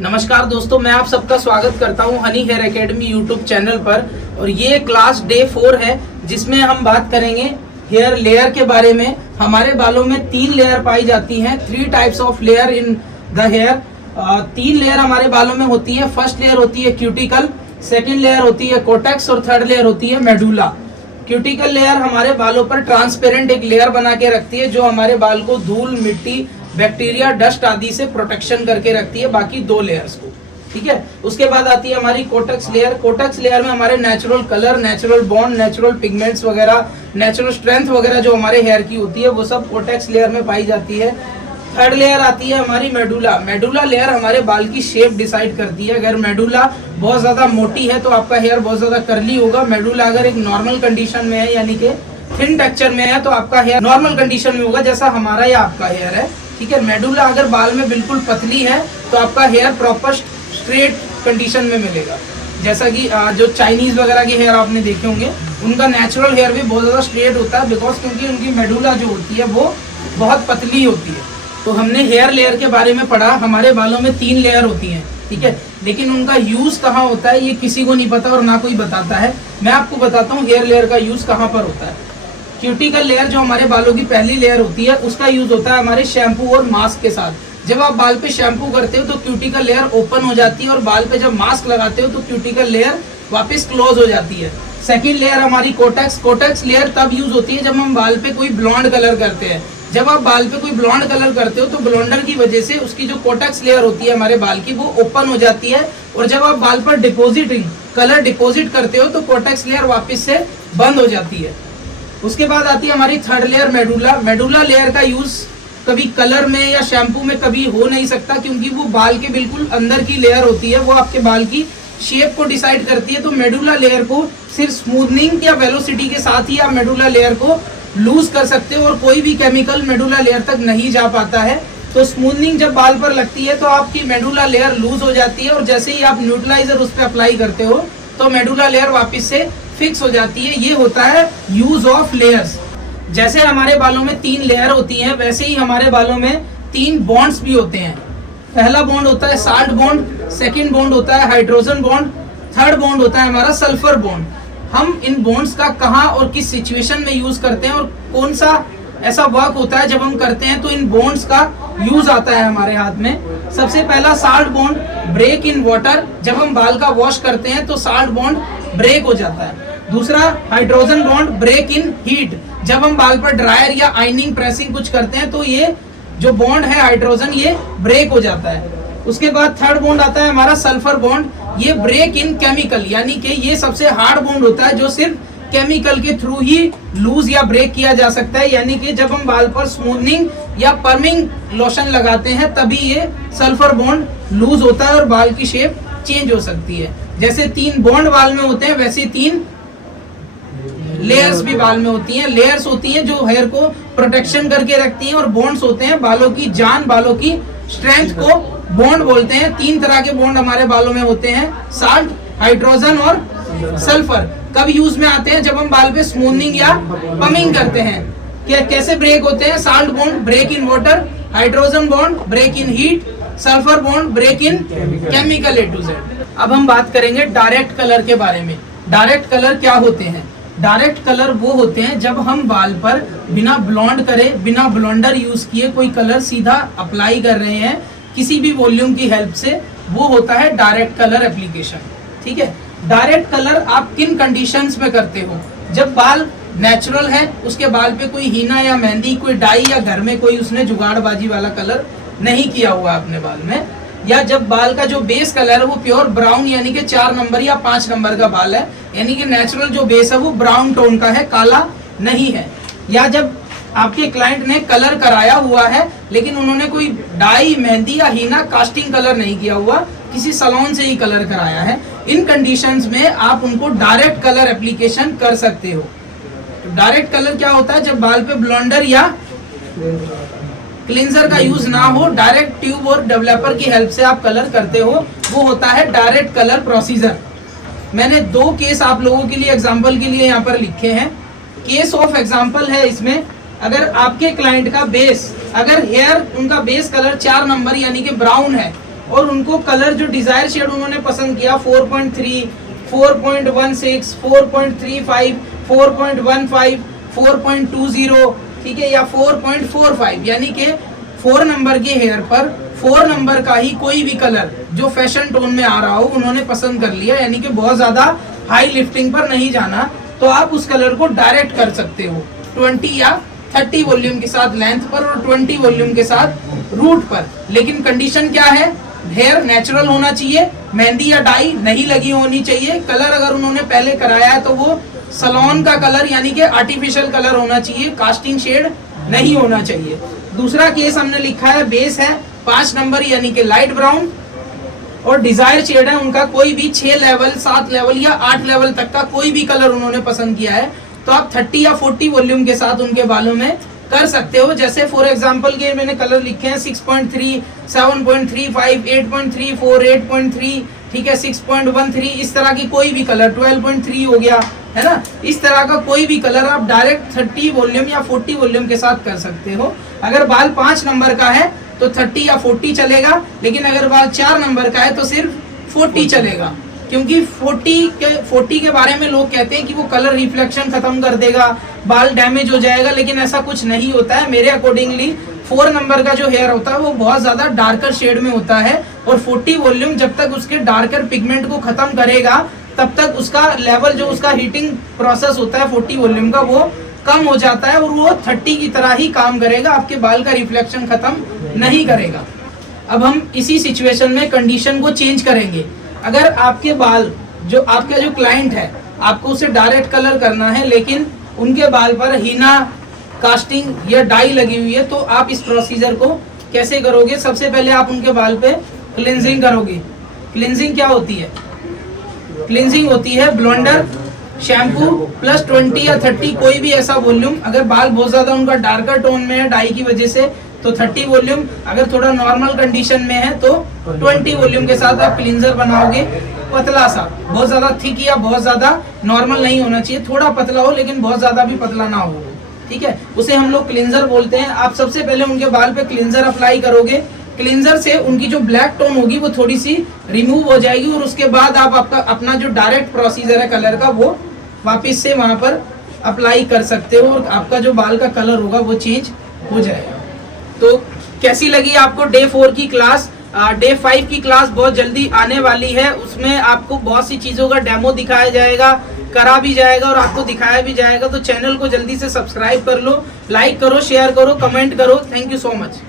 नमस्कार दोस्तों, मैं आप सबका स्वागत करता हूं honey hair academy YouTube channel पर। और ये क्लास डे 4 है जिसमें हम बात करेंगे हेयर लेयर के बारे में। हमारे बालों में 3 लेयर पाई जाती हैं, 3 types of layer in the hair. 3 layer हमारे बालों में होती है। फर्स्ट लेयर होती है क्यूटिकल, सेकेंड लेयर होती है कोटेक्स और थर्ड लेयर होती है मेडुला। क्यूटिकल लेयर हमारे बालों पर ट्रांसपेरेंट एक लेयर बना के रखती है जो हमारे बाल को धूल, मिट्टी, बैक्टीरिया, डस्ट आदि से प्रोटेक्शन करके रखती है, बाकी 2 लेयर्स को। ठीक है। उसके बाद आती है हमारी कोटेक्स लेयर। कोटेक्स लेयर में हमारे natural colour, natural bond, natural pigments वगैरह, नेचुरल स्ट्रेंथ वगैरह जो हमारे हेयर की होती है वो सब कोटेक्स लेयर में पाई जाती है। थर्ड लेयर आती है हमारी मेडुला। मेडुला लेयर हमारे बाल की शेप डिसाइड करती है। अगर मेडुला बहुत ज्यादा मोटी है तो आपका हेयर बहुत ज्यादा कर्ली होगा। मेडुला अगर एक नॉर्मल कंडीशन में है यानी कि थिन टेक्सचर में है तो आपका हेयर नॉर्मल कंडीशन में होगा, जैसा हमारा या आपका हेयर है। ठीक है। मेडुला अगर बाल में बिल्कुल पतली है तो आपका हेयर प्रॉपर स्ट्रेट कंडीशन में मिलेगा, जैसा कि जो चाइनीज वगैरह के हेयर आपने देखे होंगे उनका नेचुरल हेयर भी बहुत ज्यादा स्ट्रेट होता है, बिकॉज क्योंकि उनकी मेडुला जो होती है वो बहुत पतली होती है। तो हमने हेयर लेयर के बारे में पढ़ा। हमारे बालों में 3 लेयर होती हैं, ठीक है, लेकिन उनका यूज कहाँ होता है ये किसी को नहीं पता और ना कोई बताता है। मैं आपको बताता हूँ हेयर लेयर का यूज कहाँ पर होता है। क्यूटिकल लेयर जो हमारे बालों की पहली लेयर होती है उसका यूज होता है हमारे शैम्पू और मास्क के साथ। जब आप बाल पे शैम्पू करते हो तो क्यूटिकल लेयर ओपन हो जाती है और बाल पे जब मास्क लगाते हो तो क्यूटिकल लेयर वापस क्लोज हो जाती है। सेकेंड लेयर हमारी कोटेक्स। कोटेक्स लेयर तब यूज होती है जब हम बाल पे कोई ब्लॉन्ड कलर करते हैं। जब आप बाल पे कोई ब्लॉन्ड कलर करते हो तो ब्लॉन्डर की वजह से उसकी जो कोटेक्स लेयर होती है हमारे बाल की वो ओपन हो जाती है, और जब आप बाल पर कलर डिपोजिट करते हो तो कोटेक्स लेयर वापस से बंद हो जाती है। उसके बाद आती है हमारी third layer medulla. Medulla layer का यूज कभी कलर में या शैम्पू में कभी हो नहीं सकता, क्योंकि वो बाल के बिल्कुल अंदर की लेयर होती है, वो आपके बाल की शेप को डिसाइड करती है। तो मेडुला लेयर को सिर्फ स्मूथनिंग या वेलोसिटी के साथ ही आप मेडुला लेयर को लूज कर सकते हो और कोई भी केमिकल मेडुला लेयर तक नहीं जा पाता है। तो स्मूथनिंग जब बाल पर लगती है तो आपकी मेडुला लेयर लूज हो जाती है, और जैसे ही आप न्यूट्रलाइजर उस पर अप्लाई करते हो तो मेडुला लेयर वापस से फिक्स हो जाती है। ये होता है यूज ऑफ लेयर्स। जैसे हमारे बालों में 3 लेयर होती हैं वैसे ही हमारे बालों में 3 बॉन्ड्स भी होते हैं। पहला बॉन्ड होता है साल्ट बॉन्ड, सेकंड बॉन्ड होता है हाइड्रोजन बॉन्ड, थर्ड बॉन्ड होता है हमारा सल्फर बॉन्ड। हम इन बॉन्ड्स का कहाँ और किस सिचुएशन में यूज करते हैं और कौन सा ऐसा वर्क होता है जब हम करते हैं तो इन बॉन्ड्स का यूज आता है हमारे हाथ में। सबसे पहला salt bond, break in water. जब हम बाल का वॉश करते हैं तो साल्ट बॉन्ड ब्रेक हो जाता है। दूसरा hydrogen bond, break in heat. जब हम बाल पर ड्रायर या आइनिंग, प्रेसिंग कुछ करते हैं तो ये जो बॉन्ड है हाइड्रोजन ये ब्रेक हो जाता है। उसके बाद थर्ड बॉन्ड आता है हमारा सल्फर बॉन्ड। ये ब्रेक इन केमिकल, यानी कि ये सबसे हार्ड बॉन्ड होता है जो सिर्फ केमिकल के थ्रू ही लूज या ब्रेक किया जा सकता है, यानी कि जब हम बाल पर स्मूथनिंग या पर्मिंग लोशन लगाते हैं तभी ये सल्फर बॉन्ड लूज होता है और बाल की शेप चेंज हो सकती है। जैसे 3 बॉन्ड बाल में होते हैं वैसे 3 लेयर्स भी बाल में होती हैं। लेयर्स होती हैं जो हेयर को प्रोटेक्शन करके रखती हैं, और बॉन्ड्स होते हैं बालों की जान, बालों की स्ट्रेंथ को बॉन्ड बोलते हैं। 3 तरह के बॉन्ड हमारे बालों में होते हैं, साल्ट, हाइड्रोजन और सल्फर। कब यूज में आते हैं? जब हम बाल पे स्मूथनिंग या पमिंग करते हैं। क्या कैसे ब्रेक होते हैं? Salt bond break in water, hydrogen bond break in heat, sulphur bond break in chemical A to Z। अब हम बात करेंगे डायरेक्ट कलर के बारे में। डायरेक्ट कलर क्या होते हैं? डायरेक्ट कलर वो होते हैं जब हम बाल पर बिना ब्लॉन्ड करे, बिना ब्लॉन्डर यूज किए कोई कलर सीधा अप्लाई कर रहे हैं किसी भी वॉल्यूम की हेल्प से, वो होता है डायरेक्ट कलर एप्लीकेशन। ठीक है। डायरेक्ट कलर आप किन कंडीशंस में करते हो? जब बाल नेचुरल है, उसके बाल पे कोई हीना या मेहंदी, कोई डाई या घर में कोई उसने जुगाड़बाजी वाला कलर नहीं किया हुआ अपने बाल में, या जब बाल का जो बेस कलर है वो प्योर ब्राउन यानी कि 4 नंबर या 5 नंबर का बाल है, यानी कि नेचुरल जो बेस है वो ब्राउन टोन का है, काला नहीं है, या जब आपके क्लाइंट ने कलर कराया हुआ है लेकिन उन्होंने कोई डाई, मेहंदी या हीना, कास्टिंग कलर नहीं किया हुआ, किसी सैलून से ही कलर कराया है, इन कंडीशंस में आप उनको डायरेक्ट कलर एप्लीकेशन कर सकते हो। तो डायरेक्ट कलर क्या होता है? जब बाल पे ब्लॉन्डर या क्लींजर का यूज ना हो, डायरेक्ट ट्यूब और डेवलपर की हेल्प से आप कलर करते हो, वो होता है डायरेक्ट कलर प्रोसीजर। मैंने 2 केस आप लोगों के लिए एग्जांपल के लिए यहाँ पर लिखे हैं। केस ऑफ एग्जांपल है इसमें, अगर आपके क्लाइंट का बेस, अगर हेयर उनका बेस कलर 4 नंबर यानी कि ब्राउन है, और उनको कलर जो डिजायर शेड उन्होंने पसंद किया 4.3, 4.16, 4.35, 4.15, 4.20, ठीक है, या 4.45, यानी कि 4 नंबर के हेयर पर 4 नंबर का ही कोई भी कलर जो फैशन टोन में आ रहा हो उन्होंने पसंद कर लिया, यानी कि बहुत ज्यादा हाई लिफ्टिंग पर नहीं जाना, तो आप उस कलर को डायरेक्ट कर सकते हो 20 या 30 वॉल्यूम के साथ लेंथ पर और 20 वॉल्यूम के साथ रूट पर। लेकिन कंडीशन क्या है, हेयर नेचुरल होना चाहिए, मेहंदी या डाई नहीं लगी होनी चाहिए, कलर अगर उन्होंने पहले कराया है तो वो सलोन का कलर यानी कि आर्टिफिशियल कलर होना चाहिए, कास्टिंग शेड नहीं होना चाहिए। दूसरा केस हमने लिखा है, बेस है 5 नंबर यानी कि लाइट ब्राउन, और डिजायर शेड है उनका कोई भी 6 लेवल, 7 लेवल या 8 लेवल तक का कोई भी कलर उन्होंने पसंद किया है, तो आप 30 या 40 वॉल्यूम के साथ उनके बालों में कर सकते हो। जैसे फॉर एग्जांपल के मैंने कलर लिखे हैं 6.3, 7.35, 8.34, 8.3, ठीक है, 6.13, इस तरह की कोई भी कलर, 12.3 हो गया, है ना, इस तरह का कोई भी कलर आप डायरेक्ट 30 वॉल्यूम या 40 वॉल्यूम के साथ कर सकते हो। अगर बाल 5 नंबर का है तो 30 या 40 चलेगा, लेकिन अगर बाल 4 नंबर का है तो सिर्फ 40 चलेगा, क्योंकि 40 के बारे में लोग कहते हैं कि वो कलर रिफ्लेक्शन खत्म कर देगा, बाल डैमेज हो जाएगा, लेकिन ऐसा कुछ नहीं होता है। मेरे अकॉर्डिंगली 4 नंबर का जो हेयर होता है वो बहुत ज्यादा डार्कर शेड में होता है, और 40 वॉल्यूम जब तक उसके डार्कर पिगमेंट को खत्म करेगा तब तक उसका लेवल जो उसका हीटिंग प्रोसेस होता है 40 वॉल्यूम का वो कम हो जाता है, और वो 30 की तरह ही काम करेगा, आपके बाल का रिफ्लेक्शन खत्म नहीं करेगा। अब हम इसी सिचुएशन में कंडीशन को चेंज करेंगे। अगर आपके बाल, जो आपका जो क्लाइंट है, आपको उसे डायरेक्ट कलर करना है, लेकिन उनके बाल पर हीना, कास्टिंग या डाई लगी हुई है, तो आप इस प्रोसीजर को कैसे करोगे। सबसे पहले आप उनके बाल पे क्लिनजिंग करोगे। क्लिनजिंग क्या होती है? क्लिनजिंग होती है ब्लोंडर, शैम्पू प्लस 20 या 30 कोई भी ऐसा वॉल्यूम। अगर बाल बहुत ज्यादा उनका डार्कर टोन में है डाई की वजह से तो 30 वॉल्यूम, अगर थोड़ा नॉर्मल कंडीशन में है तो 20 वॉल्यूम के साथ आप क्लींजर बनाओगे, पतला सा, बहुत ज्यादा थिक या बहुत ज्यादा नॉर्मल नहीं होना चाहिए, थोड़ा पतला हो लेकिन बहुत ज्यादा भी पतला ना हो, ठीक है, उसे हम लोग क्लींजर बोलते हैं। आप सबसे पहले उनके बाल पे क्लींजर अप्लाई करोगे, क्लींजर से उनकी जो ब्लैक टोन होगी वो थोड़ी सी रिमूव हो जाएगी, और उसके बाद आप आपका अपना जो डायरेक्ट प्रोसीजर है कलर का वो वापस से वहां पर अप्लाई कर सकते हो, और आपका जो बाल का कलर होगा वो चेंज हो जाएगा। तो कैसी लगी आपको डे 4 की क्लास? डे 5 की क्लास बहुत जल्दी आने वाली है, उसमें आपको बहुत सी चीजों का डेमो दिखाया जाएगा, करा भी जाएगा और आपको दिखाया भी जाएगा। तो चैनल को जल्दी से सब्सक्राइब कर लो, लाइक करो, शेयर करो, कमेंट करो। Thank you so much.